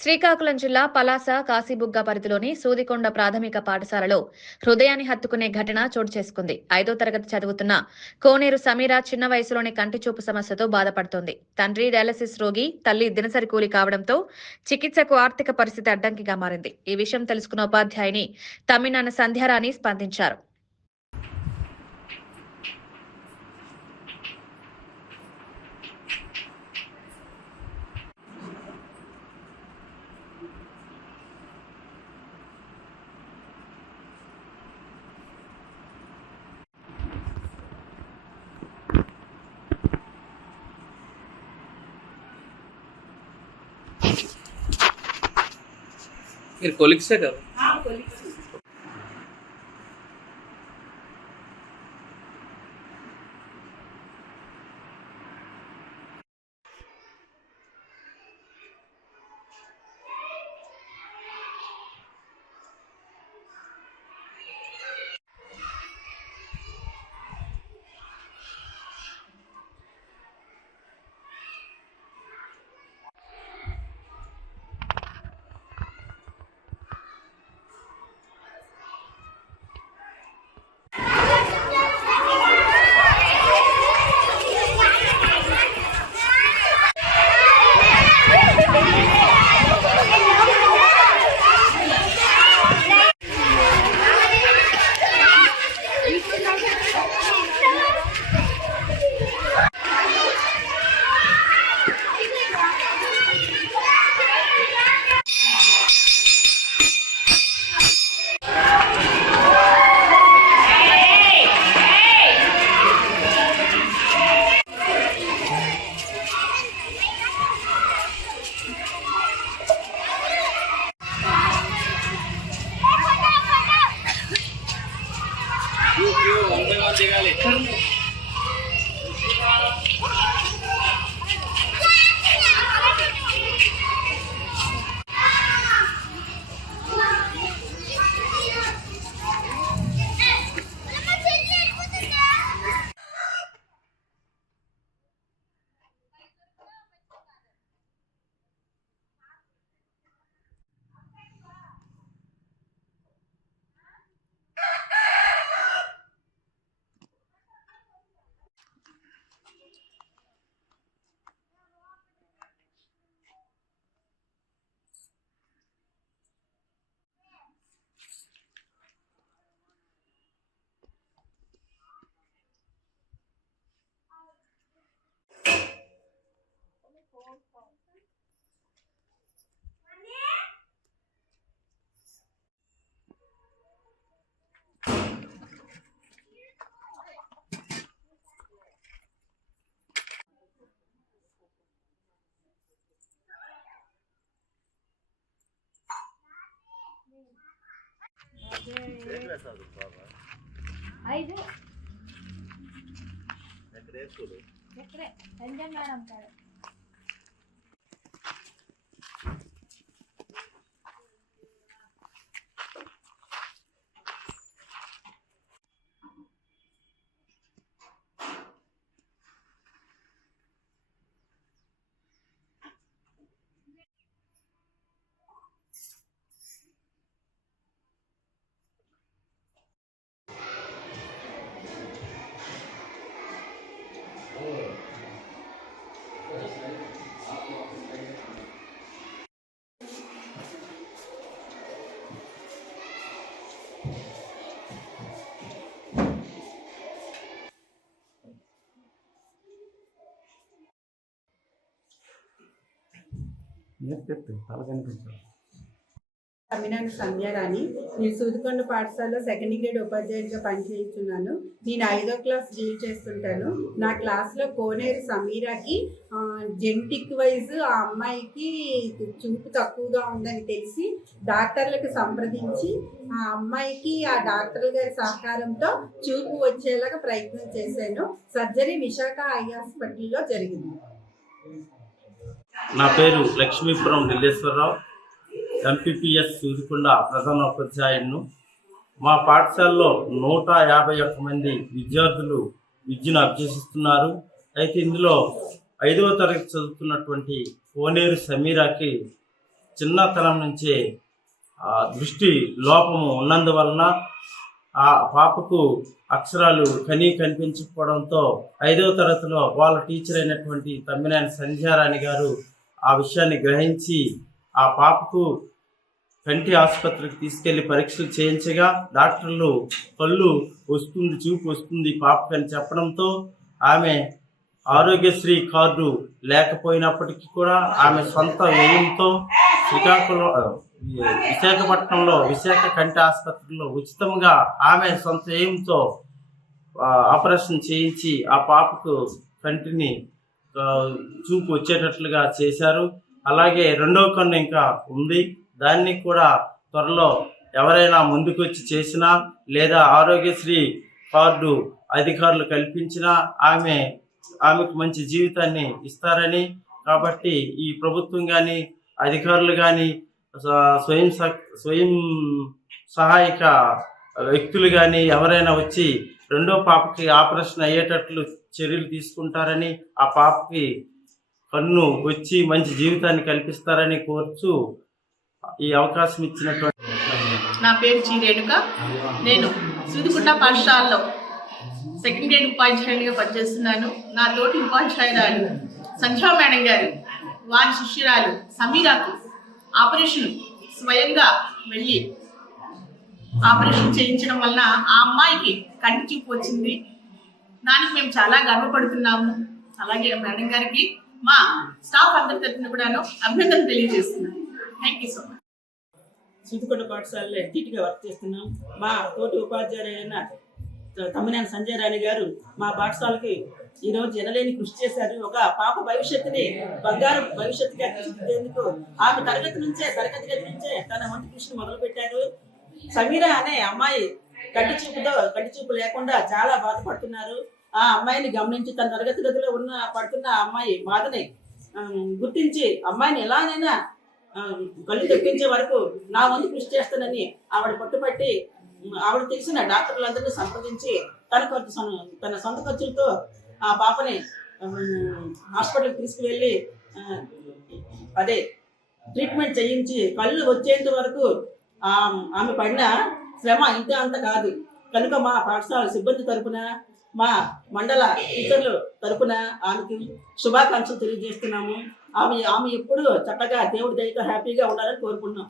శ్రీకాకుళం జిల్లా పలాస కాశీబుగ్గ పరిధిలోని సూదికొండ ప్రాథమిక పాఠశాలలో హృదయాన్ని హత్తుకునే ఘటన చోటు చేసుకుంది. 5వ తరగతి చదువుతున్న కోనేరు సమీర చిన్న వయసులోని కంటిచూపు సమస్యతో బాధపడుతోంది. తండ్రి డయాలసిస్ రోగి, తల్లి దినసరి కూలి కావడంతో చికిత్సకు ఆర్థిక పరిస్థితి అడ్డంకిగా మారింది. ఈ విషయం తెలుసుకున్న ఉపాధ్యాయుని తమ్మినాన్న సంధ్యారాణి స్పందించారు. మీరు కొలిక్సే కదా? దిగాలి. ఎక్కడే రంజన్ మేడం గారు. తమ్మినాన్న సంధ్యారాణి. నేను సూదికొండ పాఠశాలలో సెకండ్ గ్రేడ్ ఉపాధ్యాయుడిగా పనిచేస్తున్నాను. నేను 5వ క్లాస్ డీల్ చేస్తుంటాను. నా క్లాస్లో కోనేరు సమీరాకి జెనెటిక్ వైజ్ ఆ అమ్మాయికి చూపు తక్కువగా ఉందని తెలిసి డాక్టర్లకు సంప్రదించి ఆ అమ్మాయికి ఆ డాక్టర్ గారి సహకారంతో చూపు వచ్చేలాగా ప్రయత్నం చేశాను. సర్జరీ విశాఖ ఐ హాస్పిటల్లో జరిగింది. నా పేరు లక్ష్మీపురం లిల్లేశ్వరరావు, ఎంపీపీఎస్ సూదికొండ ప్రధానోపాధ్యాయులను. మా పాఠశాలలో 151 మంది విద్యార్థులు విద్యను అభ్యసిస్తున్నారు. అయితే ఇందులో 5వ తరగతి చదువుతున్నటువంటి కోనేరు సమీరాకి చిన్నతనం నుంచే దృష్టి లోపము ఉన్నందువలన ఆ పాపకు అక్షరాలు కనిపించకపోవడంతో 5వ తరగతిలో వాళ్ళ టీచర్ అయినటువంటి తమ్మినేని సంధ్యారాణి గారు ఆ విషయాన్ని గ్రహించి ఆ పాపకు కంటి ఆసుపత్రికి తీసుకెళ్లి పరీక్షలు చేయించగా డాక్టర్లు కళ్ళు వస్తుంది, చూపు వస్తుంది పాపకు అని చెప్పడంతో ఆమె ఆరోగ్యశ్రీ కార్డు లేకపోయినప్పటికీ కూడా ఆమె సొంత వ్యయంతో విశాఖపట్నంలో విశాఖ కంటి ఆసుపత్రిలో ఉచితంగా ఆమె సొంత వ్యయంతో ఆపరేషన్ చేయించి ఆ పాపకు కంటిని చూపు వచ్చేటట్లుగా చేశారు. అలాగే 2వ కన్ను ఇంకా ఉంది. దాన్ని కూడా త్వరలో ఎవరైనా ముందుకొచ్చి చేసినా లేదా ఆరోగ్యశ్రీ కార్డు అధికారులు కల్పించినా ఆమెకు మంచి జీవితాన్ని ఇస్తారని, కాబట్టి ఈ ప్రభుత్వం కానీ అధికారులు కానీ స్వయం సహాయక వ్యక్తులు కానీ ఎవరైనా వచ్చి 2వ పాపకి ఆపరేషన్ అయ్యేటట్లు చర్యలు తీసుకుంటారని, ఆ పాపకి కన్ను వచ్చి మంచి జీవితాన్ని కల్పిస్తారని కోరుచు ఈ అవకాశం ఇచ్చినటువంటి నా పేరు జి రేణుక. నేను సూదికుంట పాఠశాలలో 2nd గ్రేడ్ ఉపాధ్యాయునిగా పనిచేస్తున్నాను. నా తోటి ఉపాధ్యాయురాలు సంధ్యా మేడం గారు వారి శిష్యురాలు సమీరాకు ఆపరేషన్ స్వయంగా వెళ్ళి ఆపరేషన్ చేయించడం వలన ఆ అమ్మాయికి కంటి చూపు వచ్చింది. దానికి మేము చాలా గర్వపడుతున్నాము. అలాగే మేడం గారికి మా స్టాఫ్ అందరి తరఫున కూడాను అభినందన తెలియజేస్తున్నాను. Thank you so much. Sudikonda పాఠశాలలో ఎడ్జిటీగా వర్క్ చేస్తున్నాం. మా తోటి ఉపాధ్యాయులైన తమ్మినేని సంధ్యారాణి గారు మా పాఠశాలకి ఈరోజు ఎనలేని కృషి చేశారు. ఒక పాప భవిష్యత్తుని బంగారు భవిష్యత్తుగా తీర్చిదిద్దేందుకు ఆమె తరగతి గది నుంచే తన వంతు కృషిని మొదలుపెట్టారు. సమీరా అనే అమ్మాయి కంటి చూపు లేకుండా చాలా బాధపడుతున్నారు. ఆ అమ్మాయిని గమనించి తన తరగతి గదిలో పడుతున్న అమ్మాయి బాధని గుర్తించి అమ్మాయిని ఎలానైనా కళ్ళు తెప్పించే వరకు నా వంతు కృషి చేస్తానని ఆవిడ పట్టుబట్టి ఆవిడ తెలిసిన డాక్టర్లందరినీ సంప్రదించి తన సొంత ఖర్చులతో ఆ పాపని హాస్పిటల్కి తీసుకువెళ్ళి ట్రీట్మెంట్ చేయించి కళ్ళు వచ్చేంత వరకు ఆమె పడిన శ్రమ ఇంత అంత కాదు. కనుక మా పాఠశాల సిబ్బంది తరపున మా మండల టీచర్లు తరపున ఆమెకి శుభాకాంక్షలు తెలియజేస్తున్నాము. ఆమె ఎప్పుడు చక్కగా దేవుడి దయతో హ్యాపీగా ఉండాలని కోరుకున్నాం.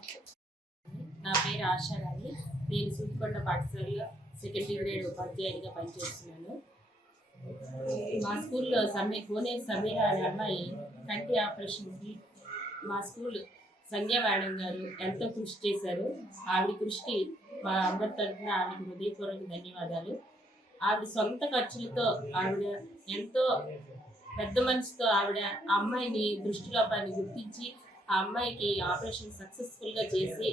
నా పేరు ఆశారాణి. నేను సూదికొండ పాఠశాలలో 2nd గ్రేడ్ ఉపాధ్యాయునిగా పనిచేస్తున్నాను. మా స్కూల్లో కోనేరు సమీర అనే అమ్మాయి కంటి ఆపరేషన్కి మా స్కూల్ సంధ్యా మేడం గారు ఎంతో కృషి చేశారు. ఆవిడ కృషికి మా అందరి తరఫున ఆవిడకి హృదయపూర్వక ధన్యవాదాలు. ఆవిడ సొంత ఖర్చులతో ఆవిడ ఎంతో పెద్ద మనసుతో ఆవిడ ఆ అమ్మాయిని దృష్టిలోపాన్ని గుర్తించి ఆ అమ్మాయికి ఆపరేషన్ సక్సెస్ఫుల్గా చేసి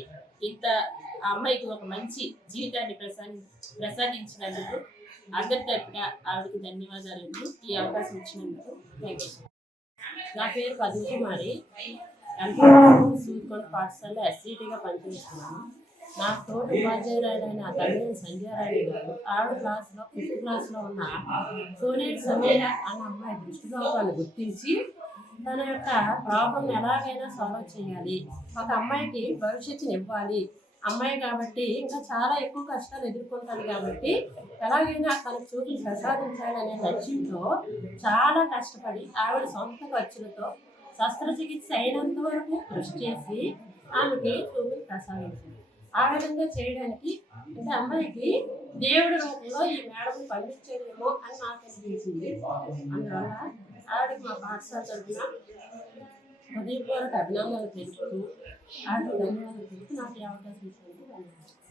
ఆ అమ్మాయికి ఒక మంచి జీవితాన్ని ప్రసాదించినందుకు అందరి తరపున ఆవిడకి ధన్యవాదాలు. ఈ అవకాశం ఇచ్చినందుకు థ్యాంక్ యూ. నా పేరు పద్మకుమారి. సూదికొండ పాఠశాలలో ఎస్సీటీగా పనిచేస్తున్నాను. నా తోటి ఉపాధ్యాయురాలైన తమ్మినేని సంధ్యారాణి గారు ఆవిడ క్లాస్లో 5th క్లాస్లో ఉన్న కోనేరు సమీర అన్న అమ్మాయి దృష్టిలోపాన్ని గుర్తించి తన యొక్క ప్రాబ్లం ఎలాగైనా సాల్వ్ చేయాలి, ఒక అమ్మాయికి భవిష్యత్తుని ఇవ్వాలి, అమ్మాయి కాబట్టి ఇంకా చాలా ఎక్కువ కష్టాలు ఎదుర్కొంటాను కాబట్టి ఎలాగైనా తన చూపులు ప్రసాదించాలనే లక్ష్యంతో చాలా కష్టపడి ఆవిడ సొంత ఖర్చులతో శస్త్రచికిత్స అయినంత వరకు కృషి చేసి ఆమెకి చూపులు ప్రసాదించింది. ఆ విధంగా చేయడానికి అంటే అమ్మాయికి దేవుడి రూపంలో ఈ మేడం పంపించేదేమో అని నాకు అనిపించింది. అందువల్ల ఆవిడకి మా పాఠశాల తరఫున హృదయపూర్వక అభినందనలు తెలుపుతూ ఆవిడకి ధన్యవాదాలు తెలుపుతూ నాకు ఈ అవకాశం ఇచ్చినందుకు ధన్యవాదాలు.